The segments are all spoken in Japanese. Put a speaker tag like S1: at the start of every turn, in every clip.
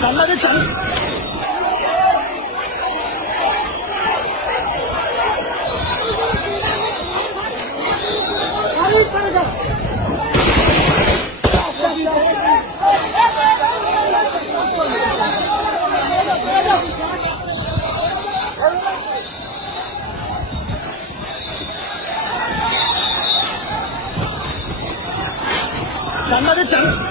S1: 頑張整。咱这整。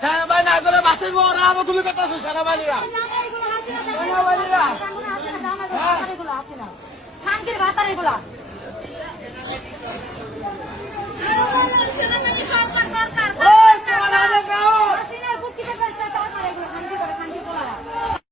S2: সেনাবাহিনী না করে বাসের মরা আবার তুমি কথা